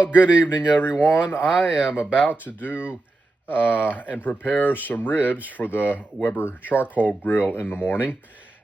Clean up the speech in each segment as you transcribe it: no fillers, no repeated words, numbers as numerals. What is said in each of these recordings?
Well, good evening, everyone. I am about to do and prepare some ribs for the Weber charcoal grill in the morning.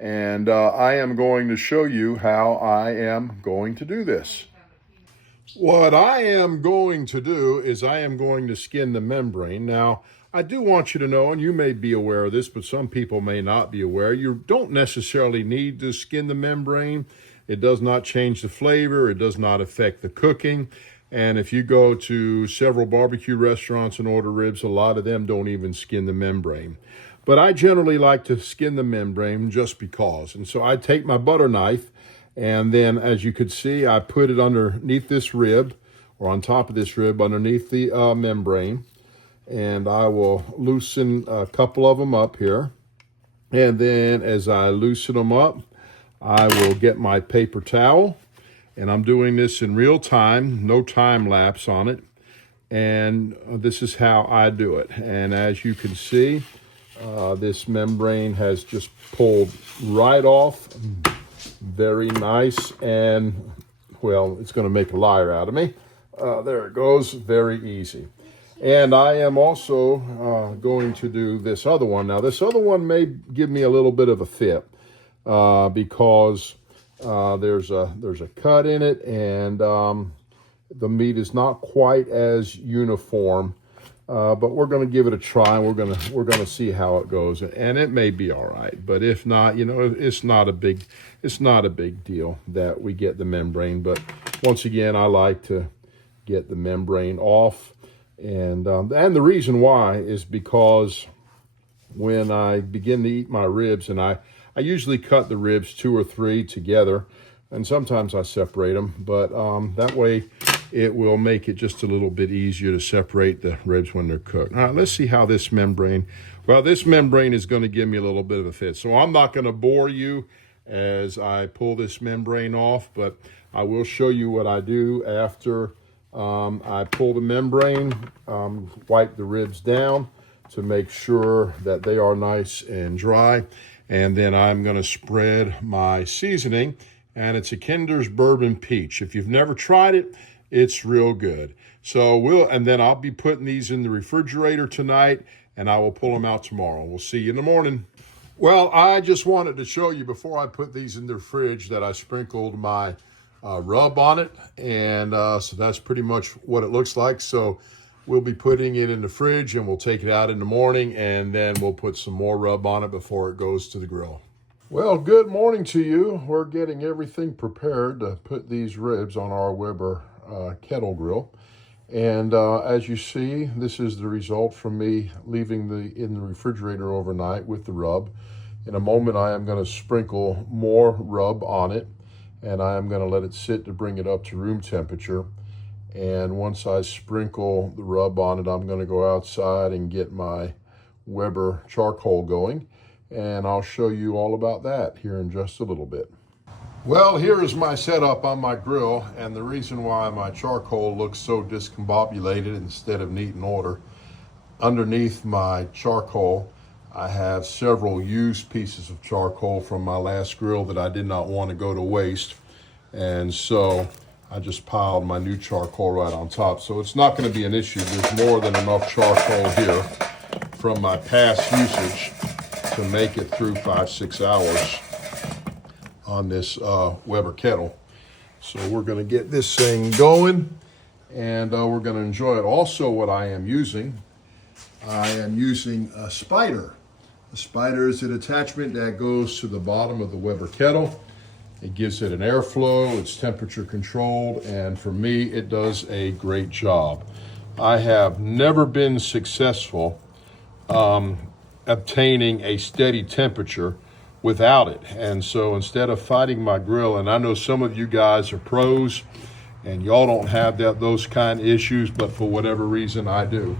And I am going to show you how I am going to do this. What I am going to do is I am going to skin the membrane. Now, I do want you to know, and you may be aware of this, but some people may not be aware, you don't necessarily need to skin the membrane. It does not change the flavor. It does not affect the cooking. And if you go to several barbecue restaurants and order ribs, a lot of them don't even skin the membrane. But I generally like to skin the membrane just because. And so I take my butter knife, and then as you could see, I put it underneath this rib, or on top of this rib, underneath the membrane. And I will loosen a couple of them up here. And then as I loosen them up, I will get my paper towel. And I'm doing this in real time, no time lapse on it. And this is how I do it. And as you can see, this membrane has just pulled right off. Very nice. And, well, it's going to make a liar out of me. There it goes. Very easy. And I am also going to do this other one. Now, this other one may give me a little bit of a fit because there's a cut in it, and the meat is not quite as uniform. But we're going to give it a try. We're going to see how it goes, and it may be all right. But if not, you know, it's not a big deal that we get the membrane. But once again, I like to get the membrane off, and the reason why is because when I begin to eat my ribs, and I usually cut the ribs 2 or 3 together, and sometimes I separate them, but that way it will make it just a little bit easier to separate the ribs when they're cooked. All right, let's see how this membrane is going to give me a little bit of a fit. So I'm not going to bore you as I pull this membrane off, but I will show you what I do after I pull the membrane, wipe the ribs down to make sure that they are nice and dry. And then I'm going to spread my seasoning, and it's a Kinder's Bourbon Peach. If you've never tried it, it's real good. And then I'll be putting these in the refrigerator tonight, and I will pull them out tomorrow. We'll see you in the morning. Well, I just wanted to show you before I put these in the fridge that I sprinkled my rub on it, and so that's pretty much what it looks like. So we'll be putting it in the fridge, and we'll take it out in the morning, and then we'll put some more rub on it before it goes to the grill. Well, good morning to you. We're getting everything prepared to put these ribs on our Weber kettle grill. And as you see, this is the result from me leaving in the refrigerator overnight with the rub. In a moment, I am going to sprinkle more rub on it, and I am going to let it sit to bring it up to room temperature. And once I sprinkle the rub on it, I'm going to go outside and get my Weber charcoal going. And I'll show you all about that here in just a little bit. Well, here is my setup on my grill, and the reason why my charcoal looks so discombobulated instead of neat and order. Underneath my charcoal, I have several used pieces of charcoal from my last grill that I did not want to go to waste. And so I just piled my new charcoal right on top. So it's not going to be an issue. There's more than enough charcoal here from my past usage to make it through 5-6 hours on this Weber kettle. So we're going to get this thing going, and we're going to enjoy it. Also, what I am using a spider. A spider is an attachment that goes to the bottom of the Weber kettle. It gives it an airflow, it's temperature controlled, and for me, it does a great job. I have never been successful obtaining a steady temperature without it. And so instead of fighting my grill, and I know some of you guys are pros and y'all don't have those kind of issues, but for whatever reason I do.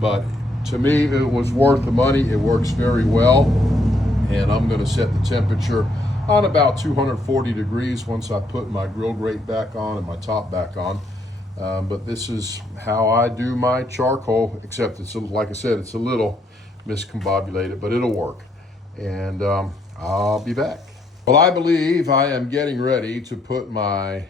But to me, it was worth the money. It works very well. And I'm going to set the temperature on about 240 degrees once I put my grill grate back on and my top back on. But this is how I do my charcoal, except it's, like I said, it's a little miscombobulated, but it'll work. And I'll be back. Well, I believe I am getting ready to put my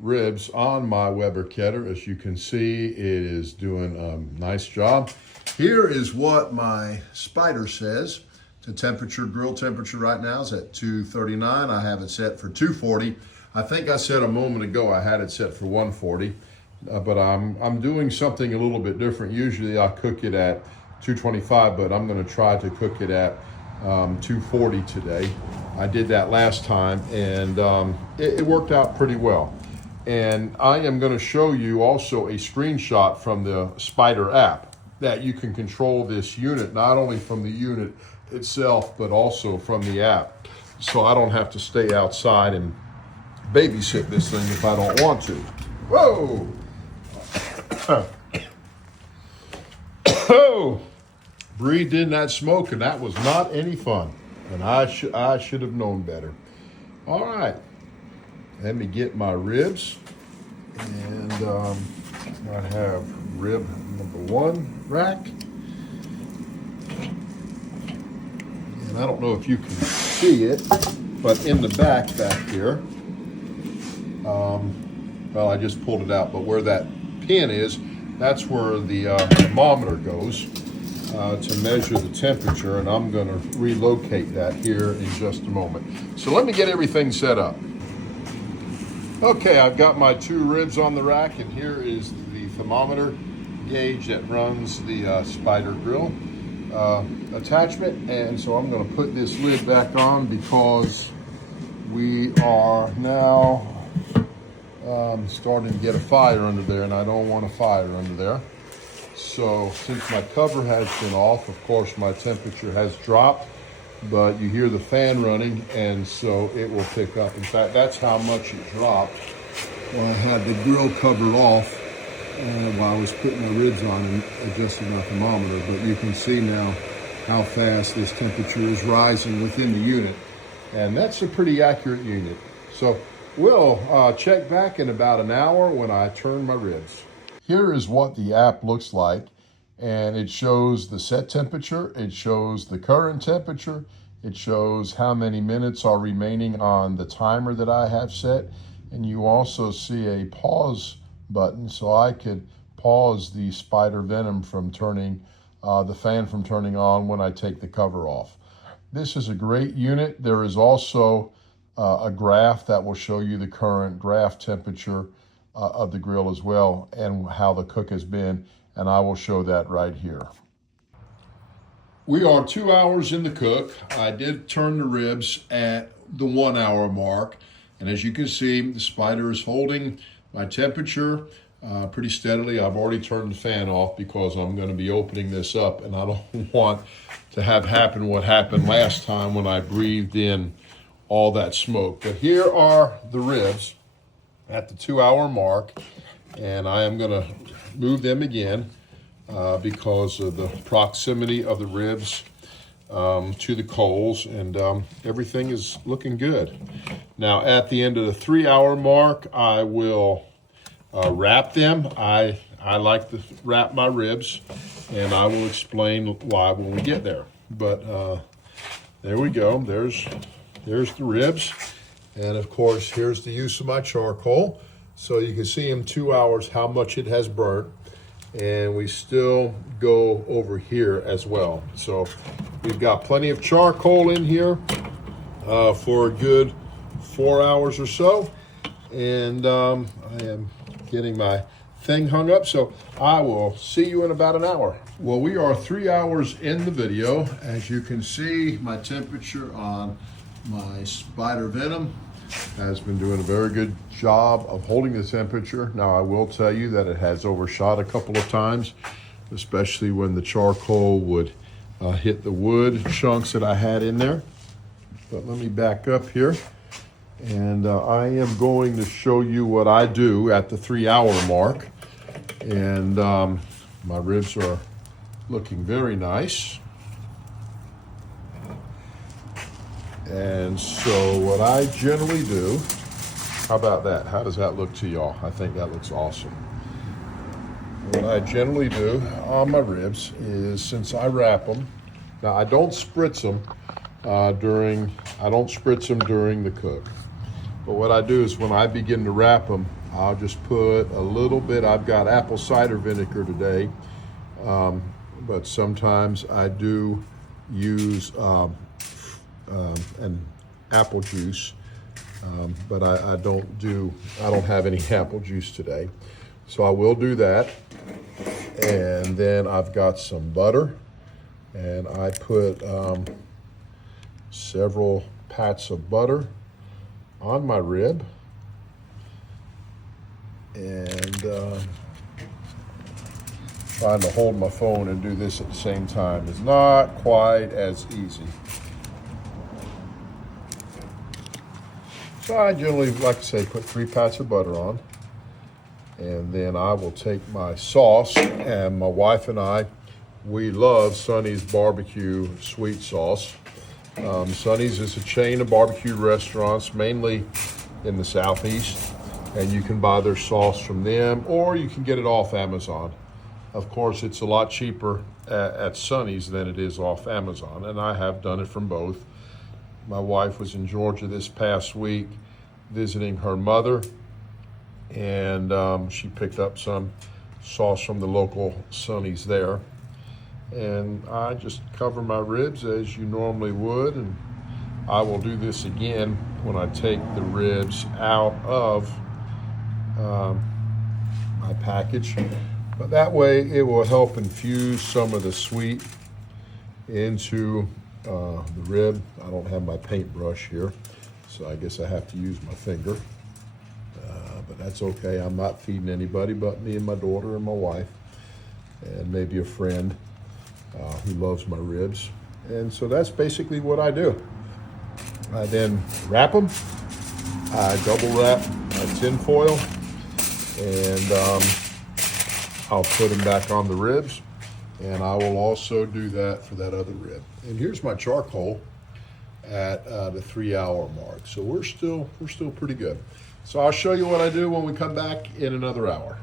ribs on my Weber Ketter. As you can see, it is doing a nice job. Here is what my spider says. The temperature, grill temperature right now is at 239. I have it set for 240. I think I said a moment ago I had it set for 140, but I'm doing something a little bit different. Usually I cook it at 225, but I'm gonna try to cook it at 240 today. I did that last time, and it worked out pretty well. And I am going to show you also a screenshot from the Spider app that you can control this unit, not only from the unit itself, but also from the app. So I don't have to stay outside and babysit this thing if I don't want to. Whoa! Oh! Breathed in that smoke, and that was not any fun. And I should have known better. All right, let me get my ribs, and I have rib number 1 rack, and I don't know if you can see it, but in the back here, well, I just pulled it out, but where that pin is, that's where the thermometer goes. To measure the temperature, and I'm going to relocate that here in just a moment. So let me get everything set up. Okay, I've got my 2 ribs on the rack, and here is the thermometer gauge that runs the Spider grill attachment. And so I'm going to put this lid back on because we are now starting to get a fire under there, and I don't want a fire under there. So since my cover has been off, of course my temperature has dropped, but you hear the fan running, and so it will pick up. In fact, that's how much it dropped when I had the grill cover off while I was putting my ribs on and adjusting my thermometer. But you can see now how fast this temperature is rising within the unit, and that's a pretty accurate unit. So we'll check back in about an hour when I turn my ribs. Here is what the app looks like, and it shows the set temperature, it shows the current temperature, it shows how many minutes are remaining on the timer that I have set, and you also see a pause button, so I could pause the Spider Venom from turning, the fan from turning on when I take the cover off. This is a great unit. There is also a graph that will show you the current draft temperature of the grill as well, and how the cook has been, and I will show that right here. We are 2 hours in the cook. I did turn the ribs at the 1 hour mark, and as you can see, the Spider is holding my temperature pretty steadily. I've already turned the fan off because I'm going to be opening this up, and I don't want to have happen what happened last time when I breathed in all that smoke. But here are the ribs at the 2 hour mark, and I am going to move them again because of the proximity of the ribs to the coals, and everything is looking good. Now at the end of the 3 hour mark, I will wrap them. I like to wrap my ribs, and I will explain why when we get there. But there we go. There's the ribs. And of course, here's the use of my charcoal. So you can see in 2 hours how much it has burnt. And we still go over here as well. So we've got plenty of charcoal in here for a good 4 hours or so. And I am getting my thing hung up. So I will see you in about an hour. Well, we are 3 hours in the video. As you can see, my temperature on my Spider Venom has been doing a very good job of holding the temperature. Now, I will tell you that it has overshot a couple of times, especially when the charcoal would hit the wood chunks that I had in there. But let me back up here, and I am going to show you what I do at the 3 hour mark. And my ribs are looking very nice. And so what I generally do, how about that? How does that look to y'all? I think that looks awesome. What I generally do on my ribs is, since I wrap them, now I don't spritz them during the cook. But what I do is when I begin to wrap them, I'll just put a little bit. I've got apple cider vinegar today, but sometimes I do use an apple juice, but I don't have any apple juice today. So I will do that. And then I've got some butter, and I put several pats of butter on my rib. And trying to hold my phone and do this at the same time is not quite as easy. So I generally, like I say, put 3 pats of butter on. And then I will take my sauce, and my wife and I, we love Sonny's barbecue sweet sauce. Sonny's is a chain of barbecue restaurants, mainly in the Southeast, and you can buy their sauce from them, or you can get it off Amazon. Of course, it's a lot cheaper at Sonny's than it is off Amazon, and I have done it from both. My wife was in Georgia this past week visiting her mother, and she picked up some sauce from the local Sonny's there. And I just cover my ribs as you normally would, and I will do this again when I take the ribs out of my package. But that way it will help infuse some of the sweet into the rib. I don't have my paintbrush here, so I guess I have to use my finger. But that's okay. I'm not feeding anybody but me and my daughter and my wife, and maybe a friend who loves my ribs. And so that's basically what I do. I then wrap them. I double wrap tin foil, and I'll put them back on the ribs. And I will also do that for that other rib. And here's my charcoal at the 3-hour mark. So we're still pretty good. So I'll show you what I do when we come back in another hour.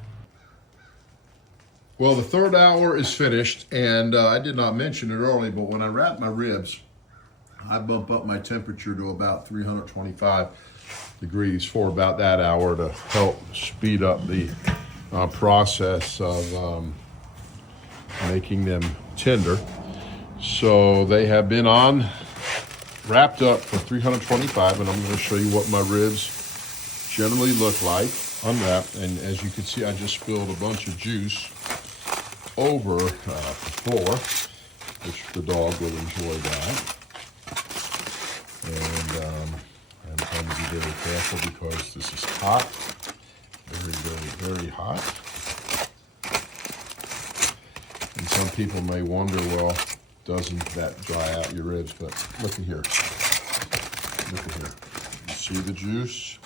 Well, the 3rd hour is finished, and I did not mention it earlier, but when I wrap my ribs, I bump up my temperature to about 325 degrees for about that hour to help speed up the process of making them tender. So they have been wrapped up for 325, and I'm going to show you what my ribs generally look like unwrapped. And as you can see, I just spilled a bunch of juice over the floor, which the dog will enjoy that. And I'm trying to be very careful because this is hot, very hot. And some people may wonder, well, doesn't that dry out your ribs? But look at here. You see the juice?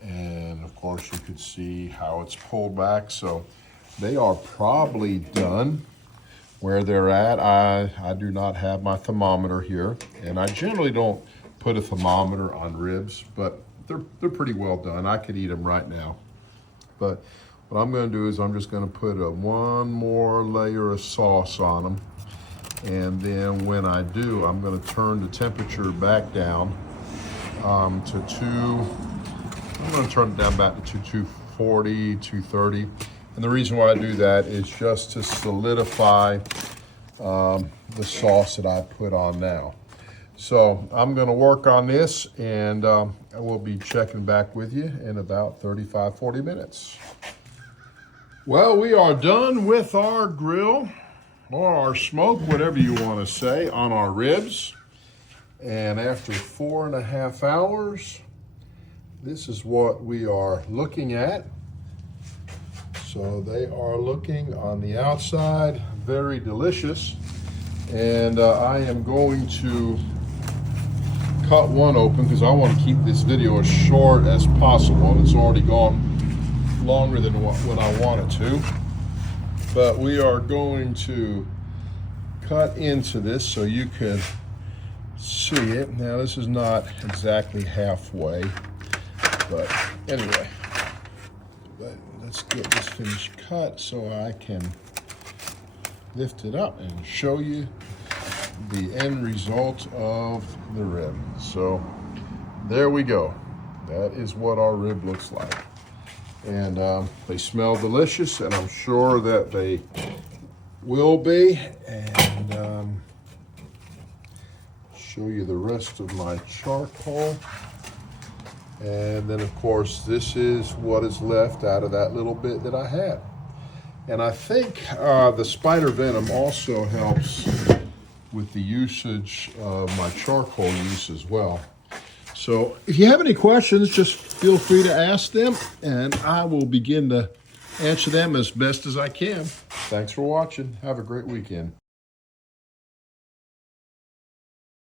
And of course you could see how it's pulled back. So they are probably done where they're at. I do not have my thermometer here, and I generally don't put a thermometer on ribs, but they're pretty well done. I could eat them right now. But what I'm going to do is I'm just going to put one more layer of sauce on them. And then when I do, I'm going to turn the temperature back down I'm going to turn it down back to 240, 230. And the reason why I do that is just to solidify the sauce that I put on now. So I'm going to work on this, and I will be checking back with you in about 35, 40 minutes. Well, we are done with our grill, or our smoke, whatever you want to say, on our ribs. And after 4.5 hours, this is what we are looking at. So they are looking on the outside very delicious. And I am going to cut one open because I want to keep this video as short as possible. And it's already gone longer than what I wanted to. But we are going to cut into this so you can see it. Now this is not exactly halfway, but anyway, let's get this finished cut so I can lift it up and show you the end result of the rib. So there we go. That is what our rib looks like. And they smell delicious, and I'm sure that they will be. And show you the rest of my charcoal. And then, of course, this is what is left out of that little bit that I had. And I think the spider venom also helps with the usage of my charcoal use as well. So if you have any questions, just feel free to ask them, and I will begin to answer them as best as I can. Thanks for watching. Have a great weekend.